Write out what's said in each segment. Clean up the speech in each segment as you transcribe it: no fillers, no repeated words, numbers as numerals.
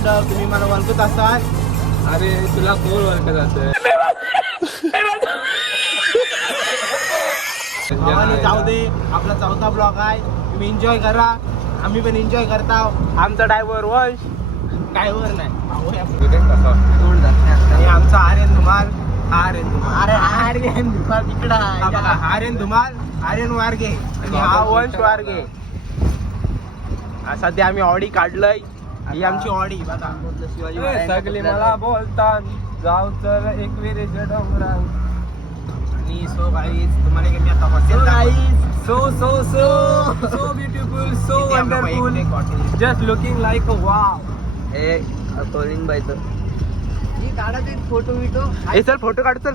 Background तुम्ही मला ओळखत असाल. अरे तुला कोण ओळखत असेल? आणि जाऊ दे, आपला चौथा ब्लॉग आहे. तुम्ही एन्जॉय करा, आम्ही पण एन्जॉय करता. आमचा ड्रायव्हर वंश, ड्रायव्हर नाही आणि आमचा आर्यन धुमाल. आर्यन धुमाल तिकडा आर्यन धुमाल, आर्यन वारगे आणि हा वंश वारगे. सध्या आम्ही ऑडी काढलंय. ही आमची ऑडी बघा. सगळे मला बोलतात जाऊ चल एक विरेच्या डोंगरावर. आणि सो गाईज तुम्हाला मी आता hotel so beautiful, so wonderful, just looking like a wow. Calling bye तर फोटो चल फोटो काढ. चल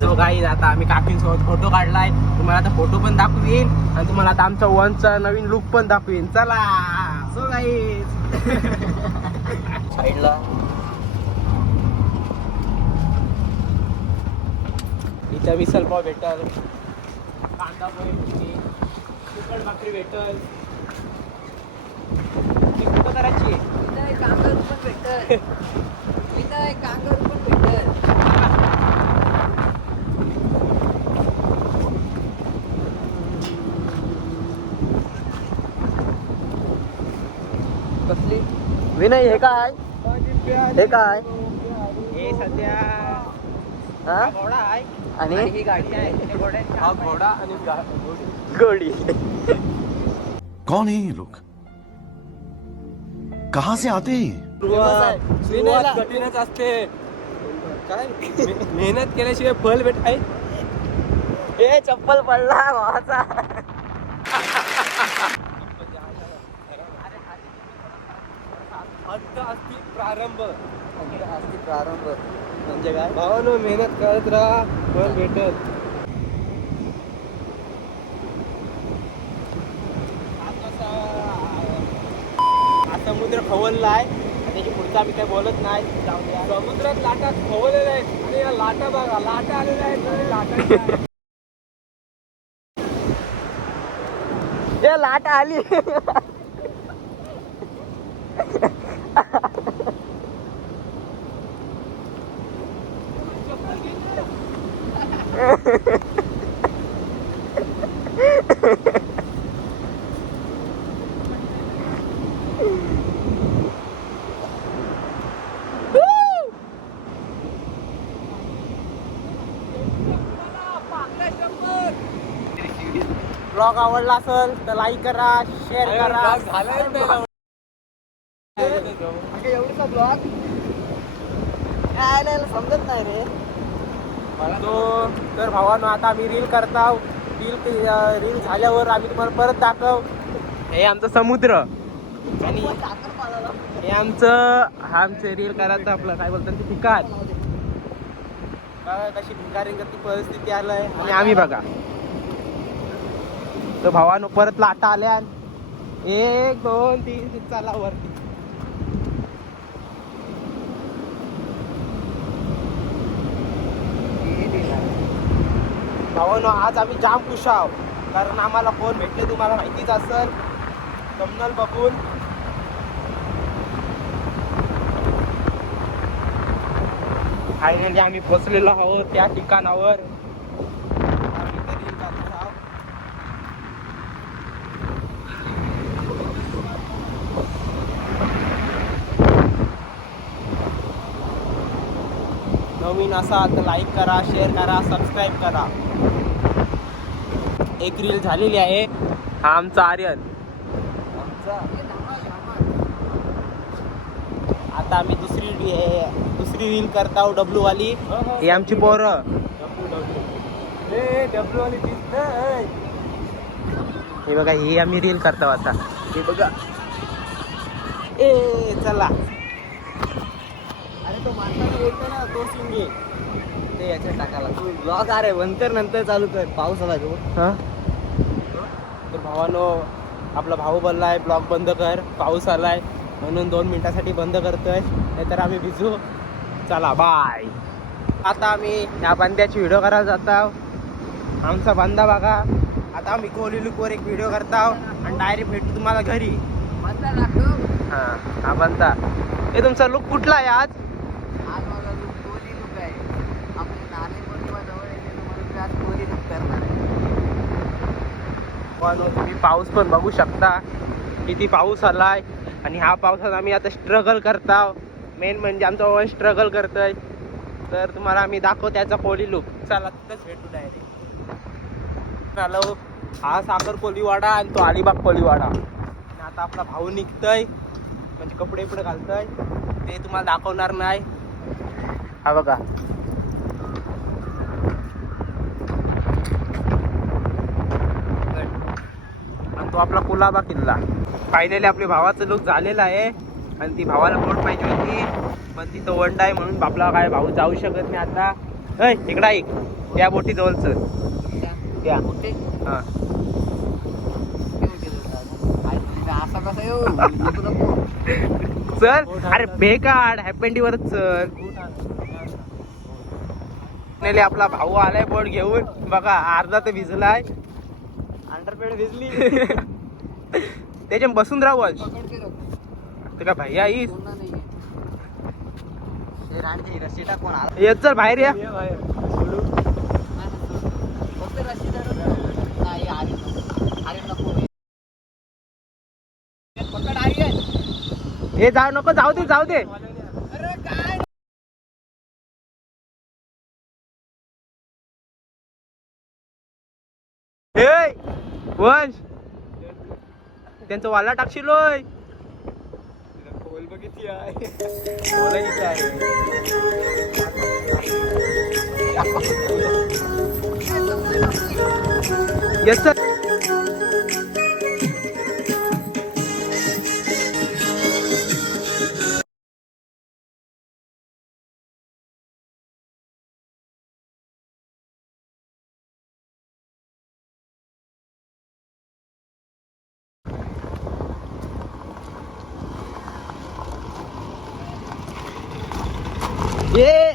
सो गाईज आता आम्ही काकींसोबत फोटो काढलाय. तुम्हाला आता फोटो पण दाखवीन आणि तुम्हाला आता आमचा वनचा नवीन लुक पण दाखवीन. चला सो गाईज साईडला इथं मिसल पाव भेटल, कांदा पोहे भेटतील, तिखट भाकरी भेटल. कुठं करायची आहे? कांगारू पण भेटल. कसली विनय? हे काय हे काय हे सध्या घोडा आहे आणि ही गाडी आहे. हा घोडा आणि गोडी. कौन है ये लोग? कहाँ से आते हैं? सुरुवात कठीणच असते. काय मेहनत केल्याशिवाय फल भेट आहे. हे चप्पल पडला भावाचा. अंत असती प्रारंभ. प्रारंभ म्हणजे काय? भावानो मेहनत करत राहा, फल भेटत. हा समुद्र खवलला आहे. त्याची पुढचा आम्ही काही बोलत नाही. जाऊ द्या. समुद्रात लाटा खवलेल्या आहेत आणि या लाटा बघा, लाटा आलेल्या आहेत आणि लाटा जे लाट आली. ब्लॉग आवडला असेल तर लाईक करा, शेअर करा. एवढा ब्लॉग काय समजत नाही रे. तर भावानो आता आम्ही रील करता. रील झाल्यावर आम्ही तुम्हाला परत दाखव. हे आमचं समुद्र आणि हे आमचं रील करायचं आपलं काय बोलतात ते ठिकाण. बघा कशी भिकारींगती परिस्थिती आलंय. आणि आम्ही बघा तर भावानो परत लाटा आल्या. 1 2 3 चला वरती. भावानो आज आम्ही जाम खुश आहोत कारण आम्हाला कोण भेटले तुम्हाला माहितीच असेल थंबनेल बघून. फायनली आम्ही पोचलेलो आहोत त्या ठिकाणावर. नवीन असाल तर लाईक करा, शेअर करा, सबस्क्राईब करा. एक रील झालेली आहे. हा आमचा आर्यन. आता आम्ही दुसरी रील करत आहोत डब्ल्यू वाली. ही आमची पोरं. डब्ल्यू वाली हे बघा ही आम्ही रील करतो आता. हे बघा चला. अरे तो माणसाने बोलतो ना तो सिंगे ते याच्यात टाकायला. तू ब्लॉग अरे नंतर चालू कर. पाऊस आला तो. तर भावानो आपला भाऊ बोललाय ब्लॉग बंद कर, पाऊस आलाय म्हणून 2 मिनिटासाठी बंद करतोय, नाहीतर आम्ही भिजू. चला बाय. आता आम्ही या बांध्याची व्हिडिओ करायला जात आहोत. आमचा बांधा बघा. आता आम्ही कोहली लुकवर एक व्हिडिओ करत आहोत आणि डायरेक्ट भेटू तुम्हाला घरी. हा हा बनता. हे तुमचा लुक कुठला आहे आज? तुम्ही पाऊस पण बघू शकता किती पाऊस आलाय आणि ह्या पावसात आम्ही आता स्ट्रगल करता. मेन म्हणजे आमचा वन स्ट्रगल करतोय तर तुम्हाला आम्ही दाखव त्याचा कोली लुक. चला तिथंच भेटू डायरेक्ट. आलो हा साखर कोलीवाडा आणि तो अलिबाग कोलीवाडा. आणि आता आपला भाऊ निघतोय म्हणजे कपडे पुढे घालतोय ते तुम्हाला दाखवणार नाही. हा बघा आणि तो आपला कुलाबा किल्ला. फायनली आपल्या भावाचं लुक झालेलं आहे आणि ती भावाला बोट पाहिजे होती पण तिथं वंड आहे म्हणून आपला काय भाऊ जाऊ शकत नाही आता. इकडं ऐक त्या बोटी जवळ चल त्या हा चल अरे बेकाड हॅपंडीवरच चल. नेले आपला भाऊ आलाय बोट घेऊन बघा अर्धा तर भिजलाय अंडरपेड भिजली त्याच्या बसून राहू आज तुला भैया येईल येत चल बाहेर या. हे जाऊ नको जाऊ दे जाऊ दे. वंश त्यांचं वाला टाकशील होय. Yes sir. ये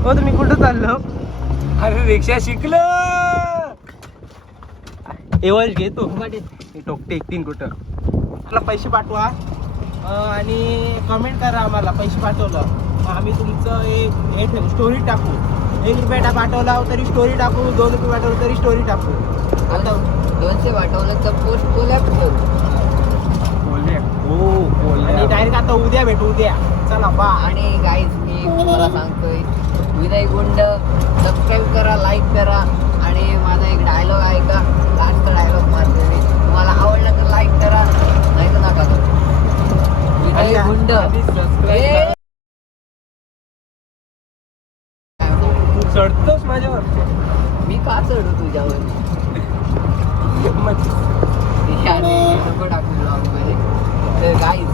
ओ तुम्ही कुठं चाललो? अरे रिक्षा शिकलो. एवढ घेतो टोकते एकटीन कुठं. मला पैसे पाठवा आणि कमेंट करा आम्हाला पैसे पाठवलं मग आम्ही तुमचं हे ठेवू स्टोरी टाकू. 1 रुपया पाठवला तरी स्टोरी टाकू 2 रुपये पाठवलं तरी स्टोरी टाकू. आता 200 पाठवलं तर पोस्ट कोलॅप ठेवू आणि डायरेक्ट आता उद्या भेटू उद्या. चला बा. आणि गाईज मी तुम्हाला सांगतोय विनय गुंड सबस्क्राईब करा लाईक करा आणि माझा एक डायलॉग आहे का लास्ट डायलॉग मारतो मी. तुम्हाला आवडलं तर लाईक करा नाही तर नका करू. विनय गुंड ए! तू चढतोस माझ्यावर. मी का चढू तुझ्यावर नको टाकू ब्लॉग मध्ये. तर गाईज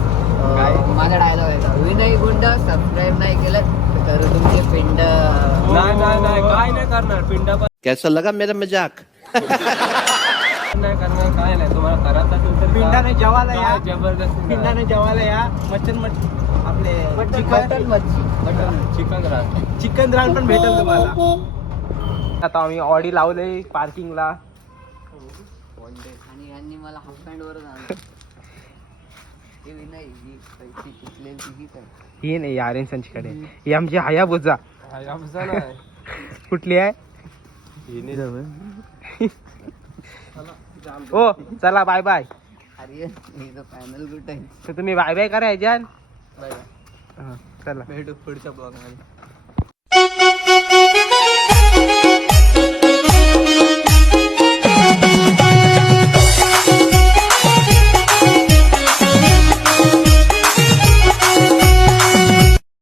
माझा डायलॉग आहे का विनय गुंड सबस्क्राईब नाही केलं तर तुमचे पिंड नाही काय नाही करणार. पिंडा पण कैसा लगा मेरा मजाक? नाही करणार काय नाही. तुम्हाला करायचं असेल तर पिंडाने जेवायला या. काय जबरदस्ती पिंडाने जेवायला या. मटन आपले मटन मच्छी चिकन राहत. चिकन रान पण भेटेल तुम्हाला. आता आम्ही ऑडी लावले पार्किंगला आणि यांनी मला हाफ पॅन्ट वरच आणलं. हे विनय ही पैसे चिकलेली हीच आहे. ही नाही आर्यनसनचीकडे ही आमची हायाबुजा. कुठली आहे? हो चला बाय बाय. अरे हिचं पॅनल कुठे आहे? तर तुम्ही बाय बाय करा ह्याच्यात. बाय चला भेटू पुढच्या ब्लॉग मध्ये.